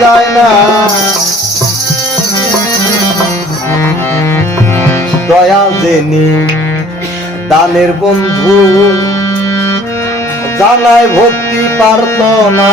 যায় না। দয়া জেনি দানের বন্ধু জানায় ভক্তি পারত না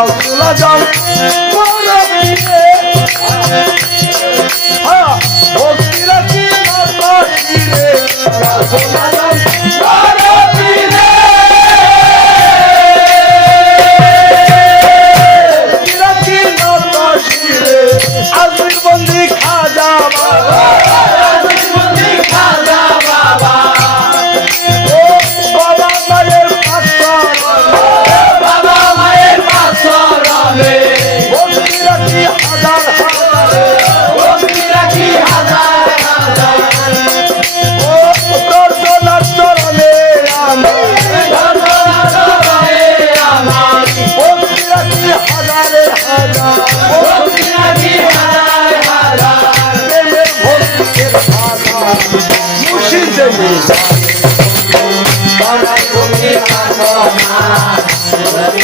যাও চলে যাও